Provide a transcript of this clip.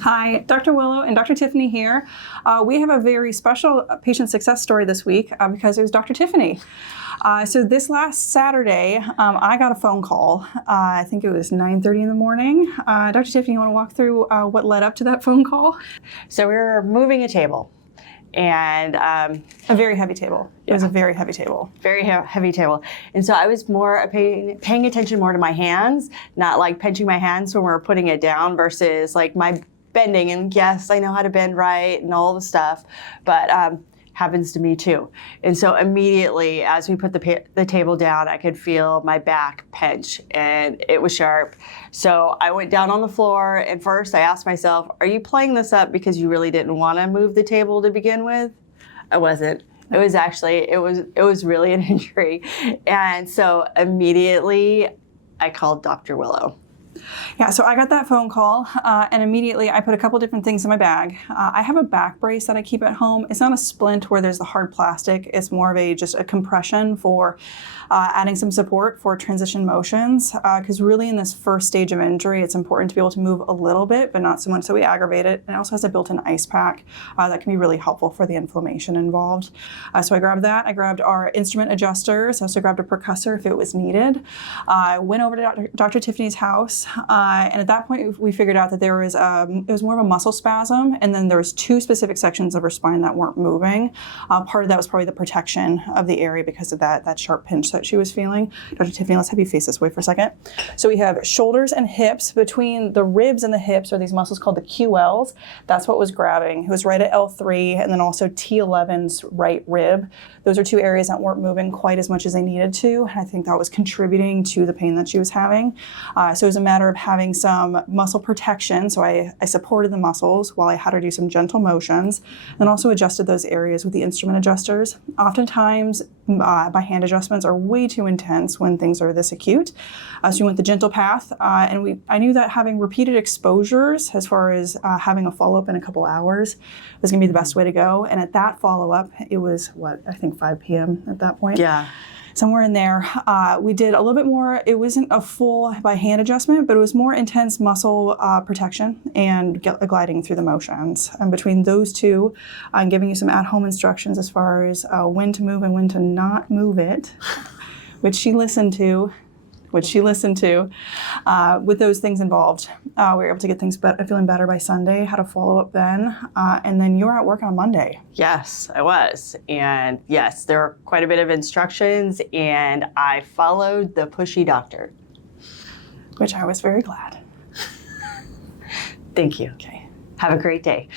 Hi, Dr. Willow and Dr. Tiffany here. We have a very special patient success story this week because it was Dr. Tiffany. So this last Saturday, I got a phone call. I think it was 9:30 in the morning. Dr. Tiffany, you want to walk through what led up to that phone call? So we were moving a table. And a very heavy table. It was a very heavy table. Very heavy table. And so I was more paying attention more to my hands, not like pinching my hands when we were putting it down versus like my bending. And yes, I know how to bend right and all the stuff, but happens to me too. And so immediately as we put the table down, I could feel my back pinch and it was sharp. So I went down on the floor and first I asked myself, are you playing this up because you really didn't want to move the table to begin with? I wasn't. It was actually, it was really an injury. And so immediately I called Dr. Willow. Yeah, so I got that phone call and immediately I put a couple different things in my bag. I have a back brace that I keep at home. It's not a splint where there's the hard plastic. It's more of just a compression for adding some support for transition motions. Because really in this first stage of injury, it's important to be able to move a little bit, but not so much so we aggravate it. And it also has a built-in ice pack that can be really helpful for the inflammation involved. So I grabbed that. I grabbed our instrument adjusters. I also grabbed a percussor if it was needed. I went over to Dr. Tiffany's house. And at that point, we figured out that there was it was more of a muscle spasm, and then there was two specific sections of her spine that weren't moving. Part of that was probably the protection of the area because of that sharp pinch that she was feeling. Dr. Tiffany, let's have you face this way for a second. So we have shoulders and hips. Between the ribs and the hips are these muscles called the QLs. That's what was grabbing. It was right at L3, and then also T11's right rib. Those are two areas that weren't moving quite as much as they needed to, and I think that was contributing to the pain that she was having. So it was a matter of having some muscle protection. So I supported the muscles while I had her do some gentle motions, and also adjusted those areas with the instrument adjusters. Oftentimes, by hand adjustments are way too intense when things are this acute. So we went the gentle path, and I knew that having repeated exposures as far as having a follow-up in a couple hours was going to be the best way to go. And at that follow-up, it was, I think 5 p.m. at that point. Yeah. Somewhere in there, we did a little bit more. It wasn't a full by hand adjustment, but it was more intense muscle protection and gliding through the motions. And between those two, I'm giving you some at-home instructions as far as when to move and when to not move it, which she listened to. With those things involved. We were able to get things feeling better by Sunday, had a follow-up then, and then you were at work on Monday. Yes, I was. And yes, there were quite a bit of instructions, and I followed the pushy doctor. Which I was very glad. Thank you. Okay. Have a great day.